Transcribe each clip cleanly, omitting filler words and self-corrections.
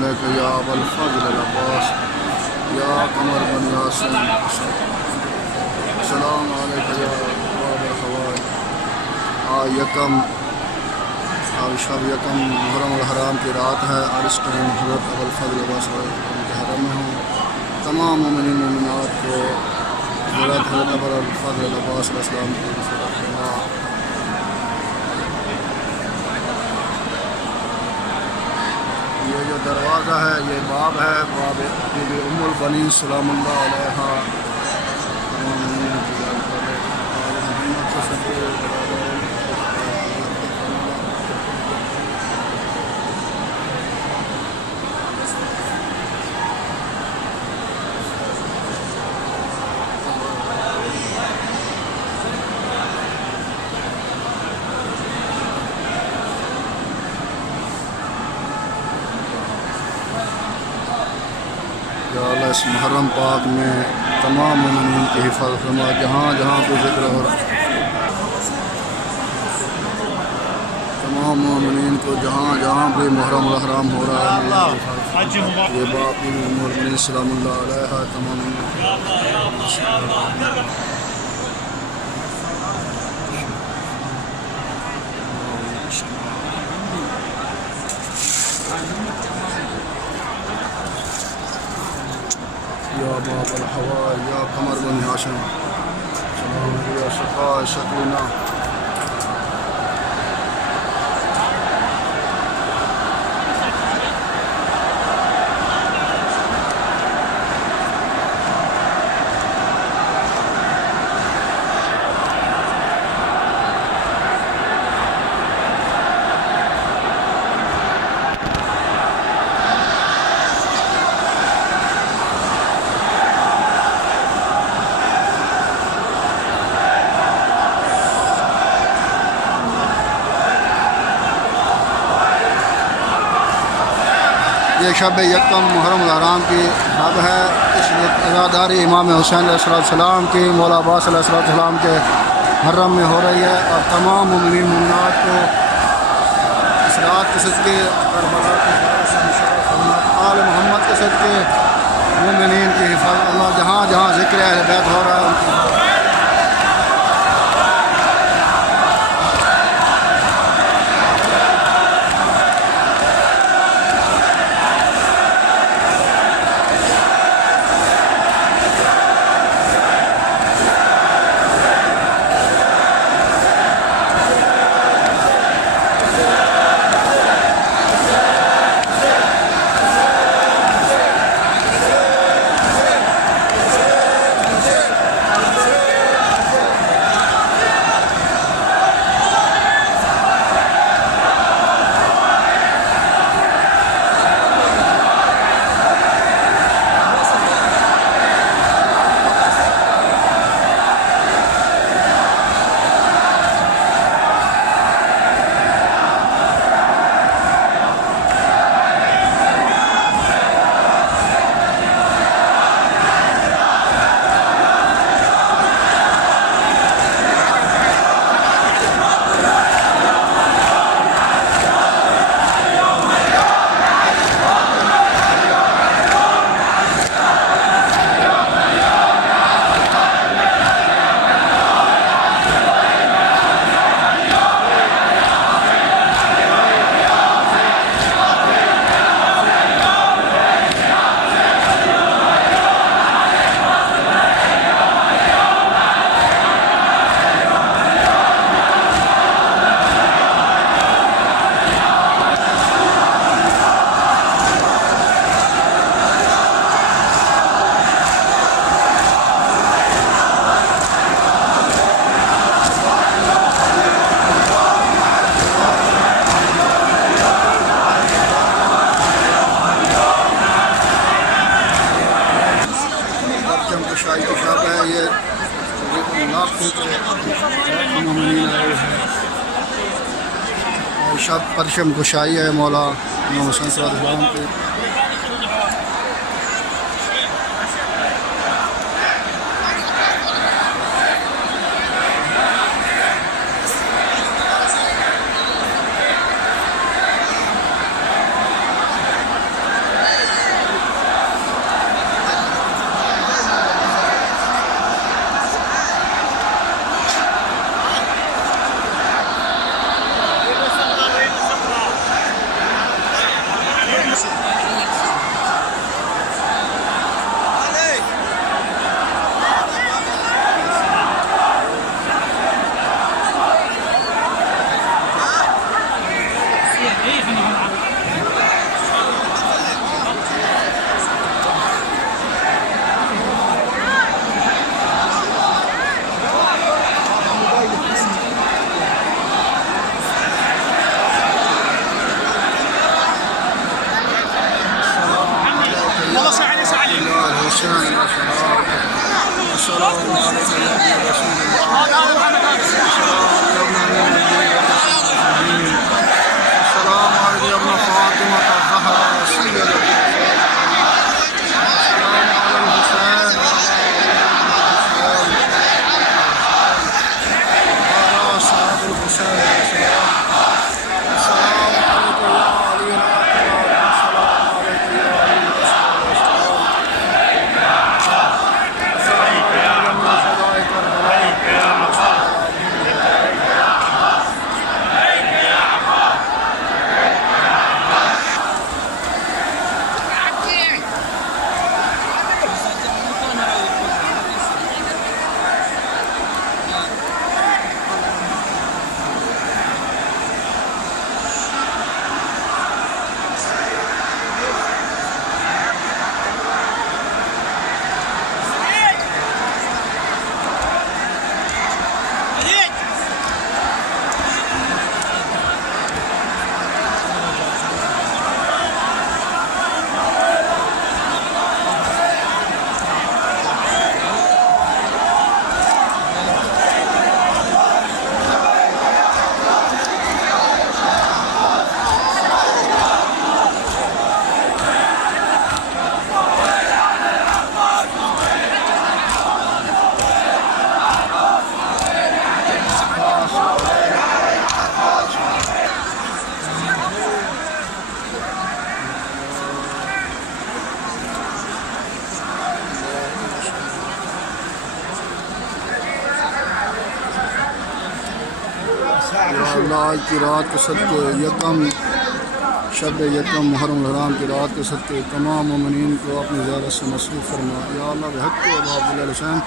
अलैका या अबल फज़ल अल अब्बास या कमर बन यासिन, सलाम अलैका या अबल खवाल। यकम और शब यकम मुहर्रम अल हराम की रात है और इस टाइम हज़रत अबुल फ़ज़ल अब्बास के हरम में हूँ। तमाम मोमिनीन मोमिनात को हज़रत अबुल फ़ज़ल अब्बास अलैहिस्सलाम की ये जो दरवाज़ा है ये बाब है, बाब बीबी उम्मुल बनीन सलामुल्लाह अलैहा। या अल्लाह इस मुहर्रम पाक में तमाम मोमिनीन की हिफाज़त फरमा, जहाँ जहाँ पे ज़िक्र हो रहा है तमाम मोमिनीन को, जहाँ जहाँ भी मुहर्रम अल हराम हो रहा है ये बाप मोमिनीन सलामुल्लाह अलैहा तमाम या बाब अल हवा या कमर बन यासिन, सलाम या शफा शकीना। ये शब यकम मुहर्रम अल हराम की रब है। इसलिए अज़ादारी इमाम हुसैन अलैहिस्सलाम की मौला अब्बास अलैहिस्सलाम के हर्रम में हो रही है और तमाम मोमिनीन मोमिनात को इस रात के सदक़े करबला के आल मोहम्मद के सदक़े मोमिनीन की हिफाज़त अल्लाह जहाँ जहाँ ज़िक्र अहल बैत हो रहा है उनकी शब परशम कुशाई है मौला इमाम हुसैन सल्लल्लाहु अलैहि वसल्लम की। या अल्लाह आज की रात के सदके यकम शब यकम मुहर्रम हराम की रात के सदके तमाम मोमिनीन को अपनी ज़ियारत से नसीब फरमा। या अल्लाह बहक़ अब्दुल्लाह हुसैन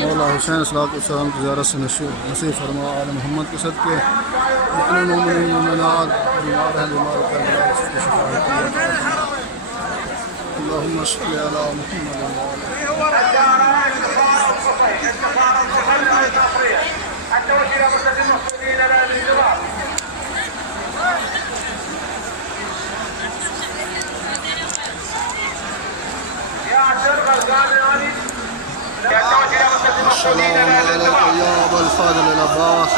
मौला हुसैन सलाम की ज़ियारत से नसीब फरमा। आल मोहम्मद के सदके जितने मोमिनीन मोमिनात बीमार हैं बीमार कर अल्लाहुम्मा सल्लि अला मुहम्मद। السلام عليك يا أبا الفضل العباس.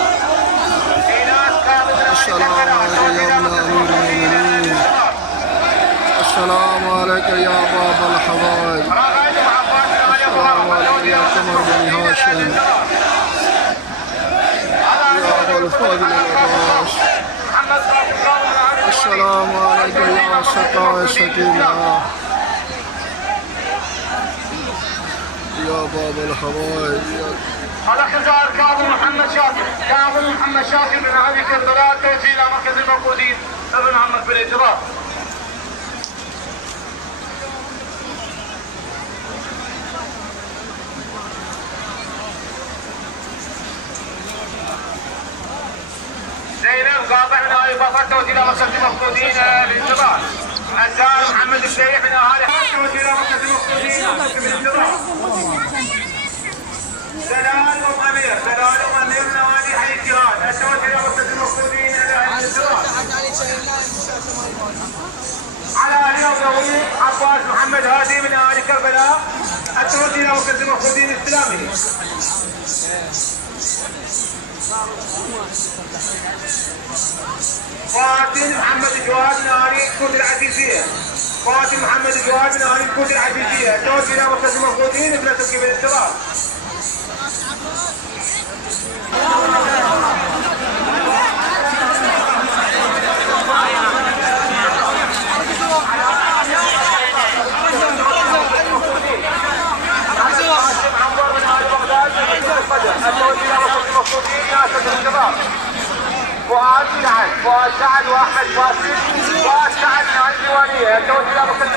السلام عليك يا ابن أمير المؤمنين. السلام عليك يا باب الحوائج. السلام عليك يا قمر بن هاشم يا أبا الفضل العباس. السلام عليك يا سقاء السكينة يا باب الحوائج. على خزار كاظم محمد شاكر، كاظم محمد شاكر من هذه كربلاء توجيه الى مركز الموقودين ابن عمك بالانتظار. زينب قاطع من اهالي بصر توجيه الى مركز الموقودين بالانتظار. الدار محمد الشيخ من اهالي حق توجيه الى مركز الموقودين بالانتظار. سلال وامير نوادي حي الجهاد التوجه الى مركز المقصودين الى الانتظار. على اليوم نووي عباس محمد هادي من اهالي كربلاء التوجه الى مركز المقصودين الاسلامي. فاتن محمد جواد من اهالي الكوت العزيزيه. فاتن محمد جواد من اهالي الكوت العزيزيه التوجه الى مركز المقصودين بنترك بالانتظار. فؤاد سعد واحمد فاسد. فؤاد سعد من الديوانيه التوجه الى مركز.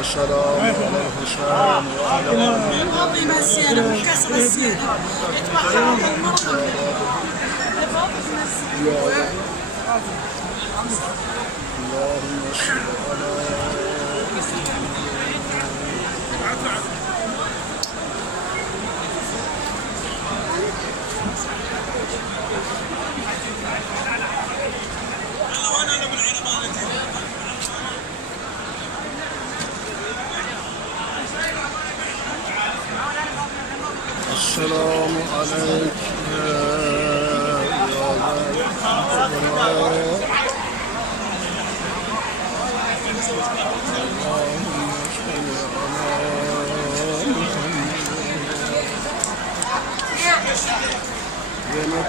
السلام على الحسين الماضي مسينا والكسر مسينا يتبعها المرضى اللهم صل على السلام عليك يا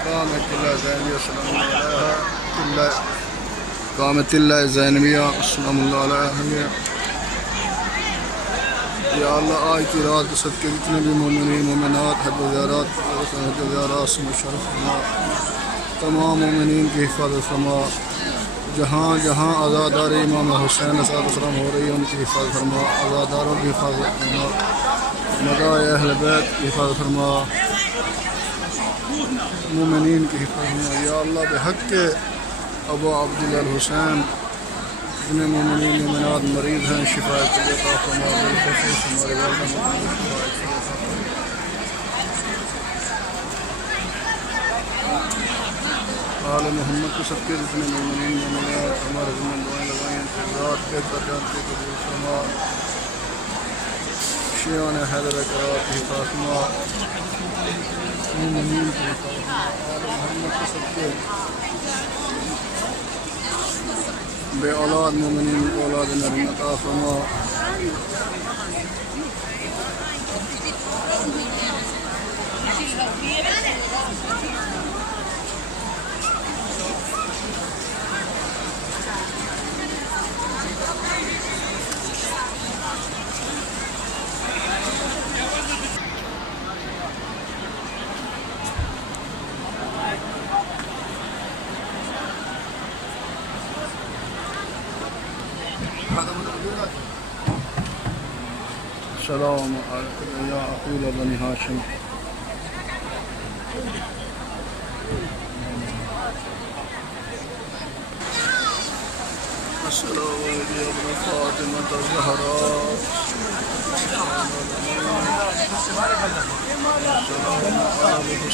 قامت الله زينبية سلام الله عليها قامت الله زينبية سلام الله عليها या अल्लाह आज की रात के सदके जितने भी मोमिनीन मोमिनात हज ज़ियारत से मुशर्रफ फरमा, तमाम मोमिनीन की हिफाजत फरमा। जहाँ जहाँ आज़ादार इमाम हुसैन अलैहिस्सलाम हो रही है उनकी हिफाजत फरमा, आज़ादारों की हिफाजत फरमा, मदाए अहल बैत की हिफाजत फरमा, मोमिनीन की हिफाजत फरमा। या अल्लाह बेहक़ के अबू अब्दुल्लाह हुसैन जितने मोमिनीन मोमिनात मरीज़ हैं शिफायत अता फरमा, बिलखुसूस हमारे वालिदा आल मोहम्मद के सबके जितने मोमिनीन मोमिनात हमारे ज़िम्मे दुआएं लगाएं, इंतज़ार के दर्जात के कबूल फरमा, शियान हैदर करात की फातिमा मोमिनीन की फातिमा आल मोहम्मद के सबके बे औलाद मोमिनीन को औलाद नबी अता फरमा। सलाम अलैकुम या अक़ील बनी हाशिम। अस्सलामु अलैकुम या इब्न फ़ातिमा ज़हरा। सलाम अलैहि